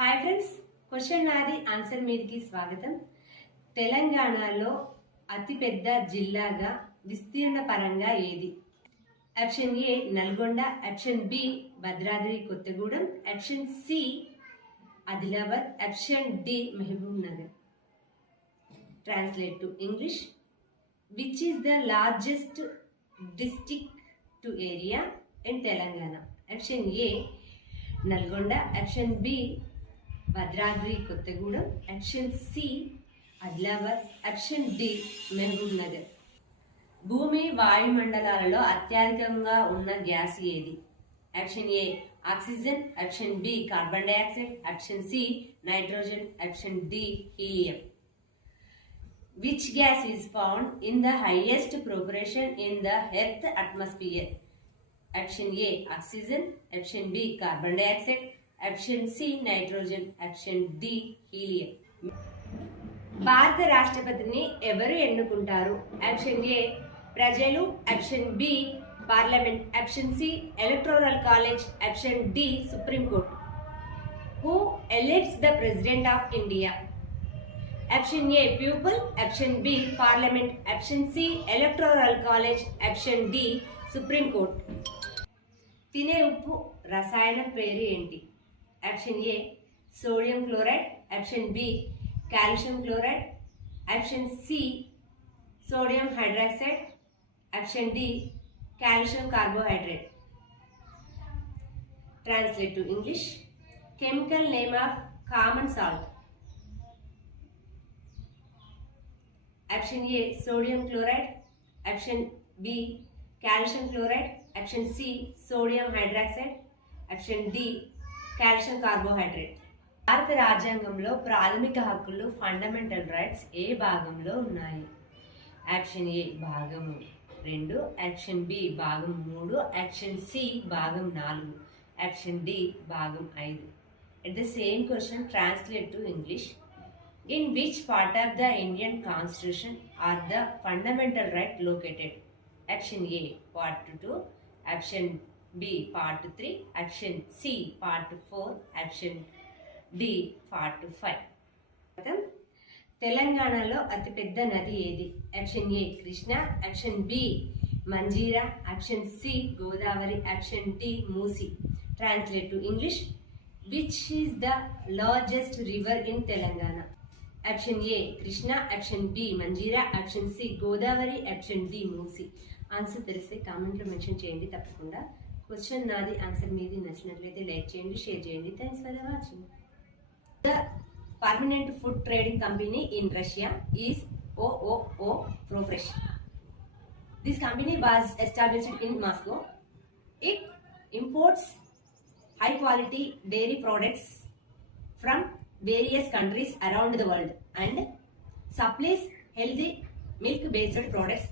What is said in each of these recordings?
Hi friends, question నాది answer మీదికి స్వాగతం. తెలంగాణలో అతిపెద్ద జిల్లాగా విస్తీర్ణ పరంగా ఏది? Option A Nalgonda, option B Bhadradri Kothagudem, option C Adilabad, option D Mahbubnagar. Translate to English. Which is the largest district to area in Telangana? Option A Nalgonda, option B Bhadradri Kothagudem, option C Adilabad, option D Mahbubnagar. భూమి వాయుమండలాలలో అత్యధికంగా ఉన్న గ్యాస్ ఏది? Option A oxygen, option B carbon dioxide, option C nitrogen, option D helium. Which gas is found in the highest proportion in the Earth atmosphere? Option A oxygen, option B carbon dioxide, option C nitrogen, option D helium. భారత రాష్ట్రపతిని ఎవరు ఎన్నుకుంటారు? Option A ప్రజలు, option B parliament, option C electoral college, option D supreme court. Who elects the president of India? Option A people, option B parliament, option C electoral college, option D supreme court. తినే ఉప్పు రసాయన పేరు ఏంటి? Option A sodium chloride, option B calcium chloride, option C sodium hydroxide, option D calcium carbohydrate. Translate to English. Chemical name of common salt. Option A sodium chloride, option B calcium chloride, option C sodium hydroxide, option D calcium carbohydrate. భారత రాజ్యాంగంలో ప్రాథమిక హక్కులు fundamental rights ఏ భాగంలో ఉన్నాయి? Option A భాగము 2, option B భాగం 3, option C భాగం 4, option D భాగం 5. At the same question, translate to English. In which part of the Indian Constitution are the fundamental rights located? Option A part 2, option B part 3, option C part 4, option D part 5. తెలంగాణలో అతిపెద్ద నది ఏది? Option A Krishna, option B Manjira, option C Godavari, option D Musi. Translate to English. Which is the largest river in Telangana? Option A Krishna, option B Manjira, option C Godavari, option D Musi. Answer తెలిస్తే కామెంట్లో mention చేయండి తప్పకుండా. Question నాది answer మీది నచ్చినట్లయితే లైక్ చేయండి, షేర్ చేయండి. Thanks for watching. The permanent food trading company in Russia is OOO Profresh. This company was established in Moscow. It imports high quality dairy products from various countries around the world and supplies healthy milk based products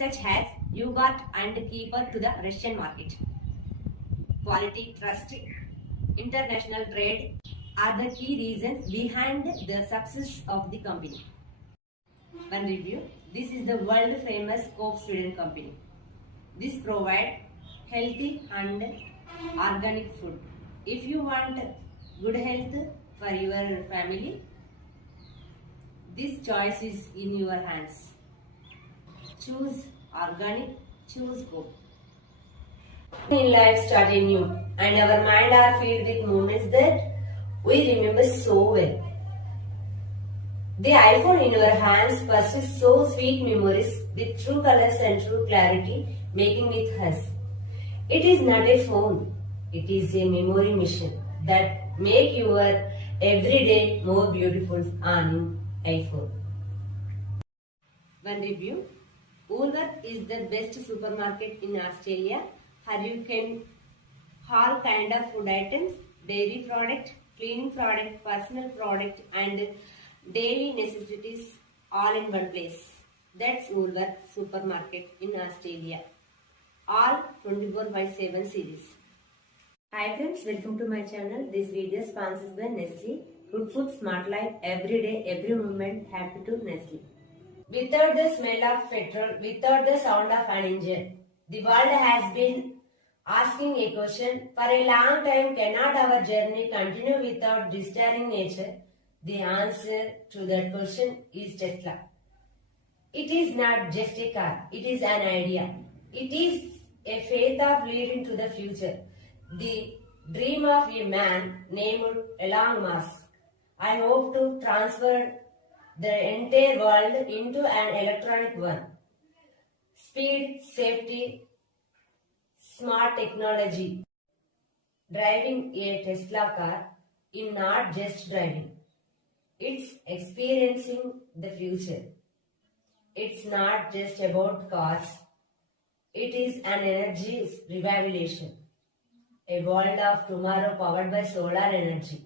such as yogurt and kefir to the Russian market. Quality, trust, international trade are the key reasons behind the success of the company. One review. This is the world famous Coke Sweden company. This provides healthy and organic food. If you want good health for your family, this choice is in your hands. Choose organic, choose Coke. In life start anew and our mind are filled with moments that we remember so well. The iPhone in your hands persists so sweet memories with true colors and true clarity making with us. It is not a phone, it is a memory mission that make your every day more beautiful on iPhone. One review. Woolworth is the best supermarket in Australia. Here you can all kind of food items, dairy product, cleaning product, personal product and daily necessities all in one place. That's Woolworth supermarket in Australia. All 24/7 series. Hi friends, welcome to my channel. This video is sponsored by Nestle. Good food, smart life, every day, every moment, happy to Nestle. Without the smell of petrol, without the sound of an engine, the world has been Asking a question, for a long time cannot our journey continue without disturbing nature? The answer to that question is Tesla. It is not just a car, it is an idea. It is a faith of leading to the future. The dream of a man named Elon Musk. I hope to transfer the entire world into an electronic one. Speed, safety, smart technology. Driving a Tesla car is not just driving, it's experiencing the future. It's not just about cars, it is an energy revolution. A world of tomorrow powered by solar energy.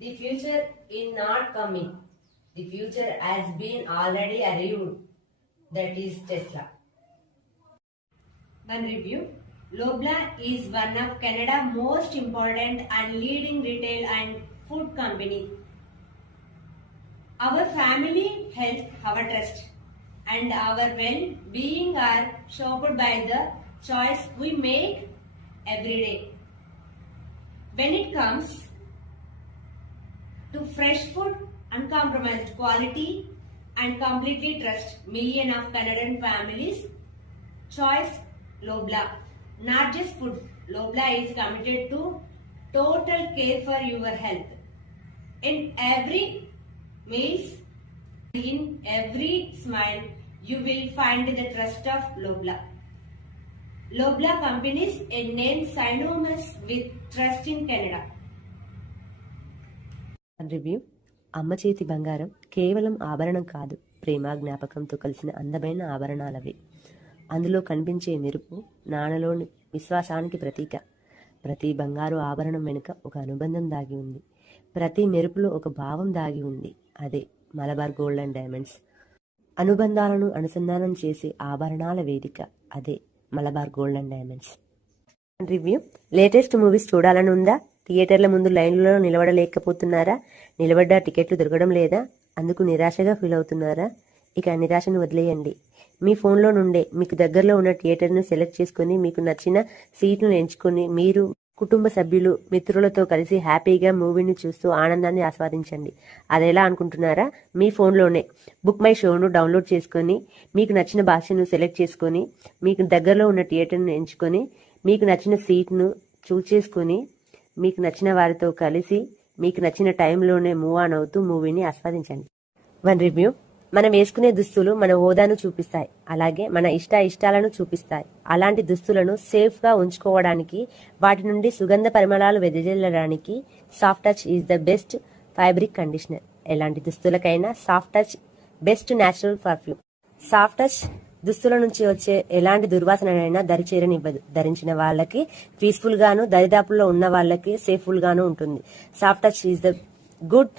The future is not coming. The future has been already arrived. That is Tesla. One review. Loblaw is one of Canada's most important and leading retail and food company. Our family health, our trust, and our well-being are shaped by the choice we make every day. When it comes to fresh food, uncompromised quality, and completely trust millions of Canadian families, choice Loblaw. Not just food, Loblaw is committed to total care for your health. In every meals, in every smile, you will find the trust of Loblaw. Loblaw companies a name synonymous with trust in Canada. Review. అమ్మ చేతి బంగారం కేవలం ఆభరణం కాదు, ప్రేమ జ్ఞాపకంతో కలిసిన అందమైన ఆభరణాలవి. అందులో కనిపించే మెరుపు నాణలోని విశ్వాసానికి ప్రతీక. ప్రతి బంగారు ఆభరణం వెనుక ఒక అనుబంధం దాగి ఉంది. ప్రతి మెరుపులో ఒక భావం దాగి ఉంది. అదే మలబార్ గోల్డ్ అండ్ డైమండ్స్. అనుబంధాలను అనుసంధానం చేసే ఆభరణాల వేదిక. అదే Malabar gold and diamonds. Review. Latest movies చూడాలని ఉందా? థియేటర్ల ముందు లైన్లలో నిలబడలేకపోతున్నారా? నిలబడ్డా టికెట్లు దొరకడం లేదా? అందుకు నిరాశగా ఫీల్ అవుతున్నారా? ఇక నిరాశను వదిలేయండి. మీ ఫోన్లో నుండే మీకు దగ్గరలో ఉన్న థియేటర్ను సెలెక్ట్ చేసుకుని మీకు నచ్చిన సీట్ను ఎంచుకొని మీరు కుటుంబ సభ్యులు మిత్రులతో కలిసి హ్యాపీగా మూవీని చూస్తూ ఆనందాన్ని ఆస్వాదించండి. అదెలా అనుకుంటున్నారా? మీ ఫోన్లోనే బుక్ మై షోను డౌన్లోడ్ చేసుకొని మీకు నచ్చిన భాషను సెలెక్ట్ చేసుకొని మీకు దగ్గరలో ఉన్న థియేటర్ను ఎంచుకొని మీకు నచ్చిన సీట్ను చూస్ చేసుకొని మీకు నచ్చిన వారితో కలిసి మీకు నచ్చిన టైంలోనే మూవ్ ఆన్ అవుతూ మూవీని ఆస్వాదించండి. One review. మనం వేసుకునే దుస్తులు మన హోదాను చూపిస్తాయి, అలాగే మన ఇష్టాలను చూపిస్తాయి. అలాంటి దుస్తులను సేఫ్గా ఉంచుకోవడానికి, వాటి నుండి సుగంధ పరిమళాలు వెదజల్లడానికి soft touch is the best fabric conditioner. ఎలాంటి దుస్తులకైనా soft touch best natural perfume. Soft touch దుస్తుల నుంచి వచ్చే ఎలాంటి దుర్వాసనైనా దరిచేరనివ్వదు. ధరించిన వాళ్ళకి పీస్ఫుల్ గాను, దరిదాపుల్లో ఉన్న వాళ్ళకి సేఫ్ఫుల్ గాను ఉంటుంది. Soft touch is the good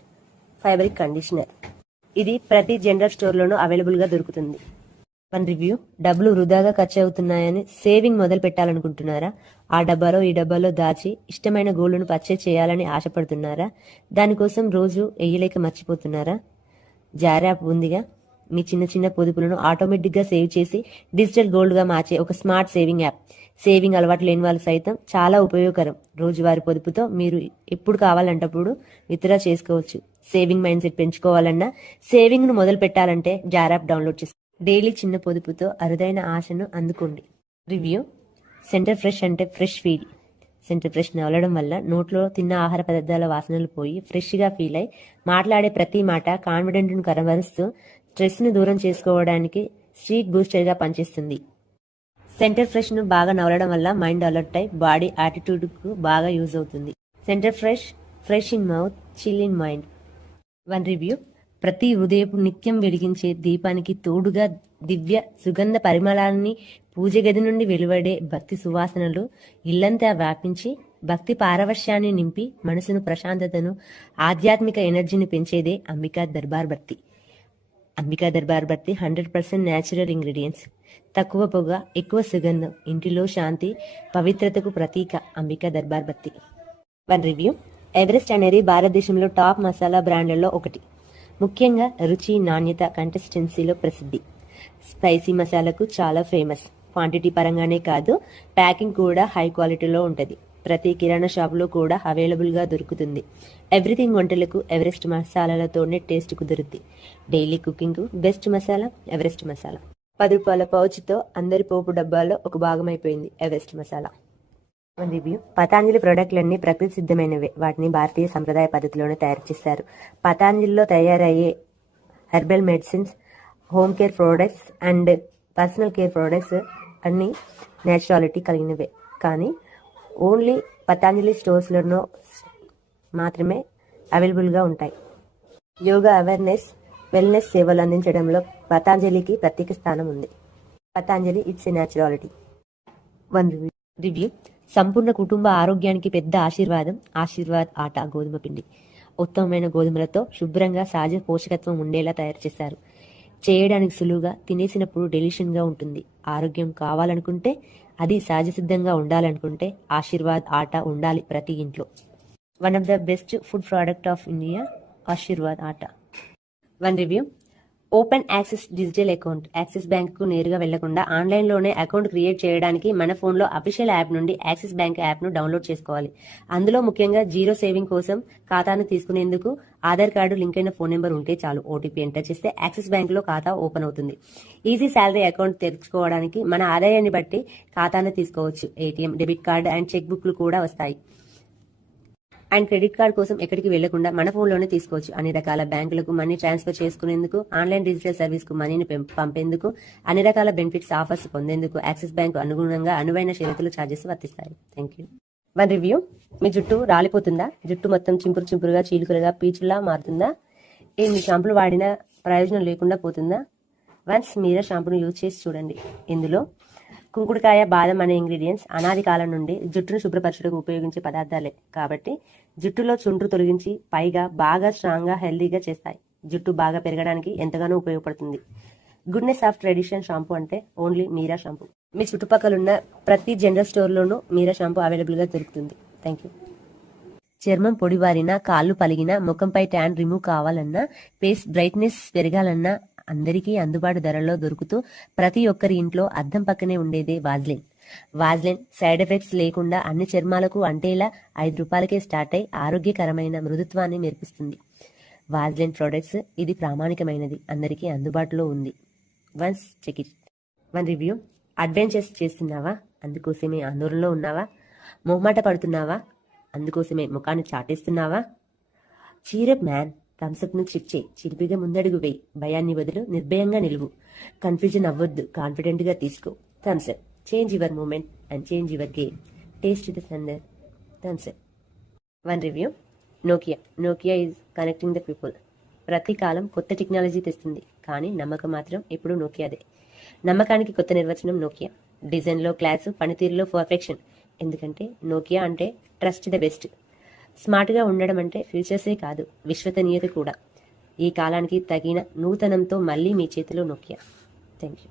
fabric conditioner. ఇది ప్రతి జనరల్ స్టోర్లోనూ అవైలబుల్ గా దొరుకుతుంది. One review. డబ్బులు వృధాగా ఖర్చు అవుతున్నాయని సేవింగ్ మొదలు పెట్టాలనుకుంటున్నారా? ఆ డబ్బాలో ఈ డబ్బాలో దాచి ఇష్టమైన గోల్డ్ను పర్చేజ్ చేయాలని ఆశపడుతున్నారా? దానికోసం రోజు వెయ్యలేక మర్చిపోతున్నారా? జార్ యాప్ ఉందిగా. మీ చిన్న చిన్న పొదుపులను ఆటోమేటిక్ గా సేవ్ చేసి డిజిటల్ గోల్డ్ గా మార్చే ఒక స్మార్ట్ సేవింగ్ యాప్. సేవింగ్ అలవాటు లేని వాళ్ళు సైతం చాలా ఉపయోగకరం. రోజువారీ పొదుపుతో మీరు ఎప్పుడు కావాలంటప్పుడు విత్డ్రా చేసుకోవచ్చు. సేవింగ్ మైండ్ సెట్ పెంచుకోవాలన్నా, సేవింగ్ ను మొదలు పెట్టాలంటే జార్ యాప్ డౌన్లోడ్ చేసుకోండి. డైలీ చిన్న పొదుపుతో అరుదైన ఆశను అందుకోండి. రివ్యూ. సెంటర్ ఫ్రెష్ అంటే ఫ్రెష్ ఫీల్. సెంటర్ ఫ్రెష్ నవలడం వల్ల నోట్లో తిన్న ఆహార పదార్థాల వాసనలు పోయి ఫ్రెష్ గా ఫీల్ అయి మాట్లాడే ప్రతి మాట కాన్ఫిడెంట్ ను కనబరుస్తూ స్ట్రెస్ ను దూరం చేసుకోవడానికి స్ట్రీక్ బూస్టర్ గా పనిచేస్తుంది. సెంటర్ ఫ్రెష్ ను బాగా నవలడం వల్ల మైండ్ అలర్ట్ అయి బాడీ యాటిట్యూడ్ కు బాగా యూజ్ అవుతుంది. Centre fresh, fresh in mouth, chill in mind. One review. ప్రతి ఉదయపు నిత్యం వెలిగించే దీపానికి తోడుగా దివ్య సుగంధ పరిమళాన్ని, పూజ గది నుండి వెలువడే భక్తి సువాసనలు ఇల్లంతా వ్యాపించి భక్తి పారవశ్యాన్ని నింపి మనసును ప్రశాంతతను, ఆధ్యాత్మిక ఎనర్జీని పెంచేదే అంబికా దర్బార్ బత్తి. అంబికా దర్బార్ బత్తి 100% న్యాచురల్ ఇంగ్రీడియంట్స్, తక్కువ పొగ, ఎక్కువ సుగంధం, ఇంటిలో శాంతి, పవిత్రతకు ప్రతీక Ambika Darbar Batti. One review. Everest అనేది భారతదేశంలో టాప్ మసాలా బ్రాండ్లలో ఒకటి. ముఖ్యంగా రుచి, నాణ్యత, కన్సిస్టెన్సీలో ప్రసిద్ధి. స్పైసీ మసాలాకు చాలా ఫేమస్. క్వాంటిటీ పరంగానే కాదు, ప్యాకింగ్ కూడా హై క్వాలిటీలో ఉంటుంది. ప్రతి కిరాణా షాపులో కూడా అవైలబుల్గా దొరుకుతుంది. ఎవ్రీథింగ్ వంటలకు ఎవరెస్ట్ మసాలాలతోనే టేస్ట్ కుదురుద్ది. డైలీ కుకింగ్కు బెస్ట్ మసాలా ఎవరెస్ట్ మసాలా. 10 రూపాయల పౌచ్తో అందరి పోపు డబ్బాలో ఒక భాగమైపోయింది ఎవరెస్ట్ మసాలా. రివ్యూ. పతాంజలి ప్రోడక్ట్లన్నీ ప్రకృతి సిద్ధమైనవే. వాటిని భారతీయ సంప్రదాయ పద్ధతిలోనే తయారు చేస్తారు. పతాంజలిలో తయారయ్యే herbal medicines, home care products and personal care products అన్నీ నేచురాలిటీ కలిగినవే. కానీ ఓన్లీ పతాంజలి స్టోర్స్లో మాత్రమే అవైలబుల్గా ఉంటాయి. యోగా అవేర్నెస్, వెల్నెస్ సేవలు అందించడంలో పతాంజలికి ప్రత్యేక స్థానం ఉంది. Patanjali it's a naturality. Review. సంపూర్ణ కుటుంబ ఆరోగ్యానికి పెద్ద ఆశీర్వాదం ఆశీర్వాద్ ఆటా గోధుమ పిండి. ఉత్తమమైన గోధుమలతో శుభ్రంగా సహజ పోషకత్వం ఉండేలా తయారు చేశారు. చేయడానికి సులువుగా, తినేసినప్పుడు డెలిషన్గా ఉంటుంది. ఆరోగ్యం కావాలనుకుంటే, అది సహజ సిద్ధంగా ఉండాలనుకుంటే ఆశీర్వాద్ ఆటా ఉండాలి ప్రతి ఇంట్లో. One of the best food product of India Aashirvaad atta. Review. Open access digital account. Axis Bank కు నేరుగా వెళ్లకుండా ఆన్లైన్లోనే అకౌంట్ క్రియేట్ చేయడానికి మన ఫోన్లో అఫీషియల్ యాప్ నుండి యాక్సిస్ బ్యాంక్ యాప్ను డౌన్లోడ్ చేసుకోవాలి. అందులో ముఖ్యంగా జీరో సేవింగ్ కోసం ఖాతాను తీసుకునేందుకు ఆధార్ కార్డు లింక్ అయిన ఫోన్ నెంబర్ ఉంటే చాలు. ఓటీపీ ఎంటర్ చేస్తే యాక్సిస్ బ్యాంక్లో ఖాతా ఓపెన్ అవుతుంది. ఈజీ శాలరీ అకౌంట్ తెరుచుకోవడానికి మన ఆదాయాన్ని బట్టి ఖాతాను తీసుకోవచ్చు. ATM, debit card and cheque బుక్లు కూడా వస్తాయి. అండ్ క్రెడిట్ కార్డ్ కోసం ఎక్కడికి వెళ్లకుండా మన ఫోన్లోనే తీసుకోవచ్చు. అన్ని రకాల బ్యాంకులకు మనీ ట్రాన్స్ఫర్ చేసుకునేందుకు, ఆన్లైన్ డిజిటల్ సర్వీస్ కు మనీని పంపేందుకు, అన్ని రకాల బెనిఫిట్స్ ఆఫర్స్ పొందేందుకు యాక్సిస్ బ్యాంకు అనుగుణంగా అనువైన షరతులు ఛార్జెస్ వర్తిస్తాయి. Thank you. రివ్యూ. మీ జుట్టు రాలిపోతుందా? జుట్టు మొత్తం చింపురు చింపురుగా, చీలుకలుగా, పీచులా మారుతుందా? మీ షాంపులు వాడినా ప్రయోజనం లేకుండా పోతుందా? వన్స్ మీరా షాంపూను యూజ్ చేసి చూడండి. ఇందులో కుంకుడుకాయ, బాదం అనే ఇంగ్రీడియంట్స్ అనాది కాలం నుండి జుట్టును శుభ్రపరచడానికి ఉపయోగించే పదార్థాలే కాబట్టి జుట్టులో చుండ్రు తొలగించి పైగా బాగా స్ట్రాంగ్గా, హెల్దీగా చేస్తాయి. జుట్టు బాగా పెరగడానికి ఎంతగానో ఉపయోగపడుతుంది. గుడ్నెస్ ఆఫ్ ట్రెడిషన్ షాంపూ అంటే ఓన్లీ మీరా షాంపూ. మీ చుట్టుపక్కల ప్రతి జనరల్ స్టోర్లోనూ మీరా షాంపూ అవైలబుల్గా దొరుకుతుంది. Thank you. చర్మం పొడిబారినా, కాళ్ళు పలిగినా, ముఖంపై ట్యాన్ రిమూవ్ కావాలన్నా, ఫేస్ బ్రైట్నెస్ పెరగాలన్నా అందరికీ అందుబాటు ధరల్లో దొరుకుతూ ప్రతి ఒక్కరి ఇంట్లో అద్దం పక్కనే ఉండేదే వాజ్లిన్. వాజ్లిన్ సైడ్ ఎఫెక్ట్స్ లేకుండా అన్ని చర్మాలకు అంటేలా 5 రూపాయలకే స్టార్ట్ అయి ఆరోగ్యకరమైన మృదుత్వాన్ని మెరిపిస్తుంది. వాజ్లిన్ ప్రొడక్ట్స్ ఇది ప్రామాణికమైనది, అందరికీ అందుబాటులో ఉంది. Once check it. Review. Adventures చేస్తున్నావా? అందుకోసమే ఆందోళనలో ఉన్నావా? మొహమాట పడుతున్నావా? అందుకోసమే ముఖాన్ని చాటేస్తున్నావా? Cheer up man. థమ్స్అప్ను చెక్ చేయి, చిలిపిగా ముందడుగు వేయి, భయాన్ని వదులు, నిర్భయంగా నిలువు, కన్ఫ్యూజన్ అవ్వద్దు, కాన్ఫిడెంట్గా తీసుకో. Thums Up. Change your moment and change your game. Taste the thunder. Thums Up. Review. Nokia is connecting the people. ప్రతి కాలం కొత్త టెక్నాలజీ తెస్తుంది, కానీ నమ్మకం మాత్రం ఎప్పుడూ నోకియాదే. నమ్మకానికి కొత్త నిర్వచనం నోకియా. డిజైన్లో క్లాస్, పనితీరులో పర్ఫెక్షన్. ఎందుకంటే నోకియా అంటే ట్రస్ట్ ద బెస్ట్. స్మార్ట్గా ఉండడం అంటే ఫీచర్సే కాదు, విశ్వసనీయత కూడా. ఈ కాలానికి తగిన నూతనంతో మళ్ళీ మీ చేతిలో నోకియా. Thank you.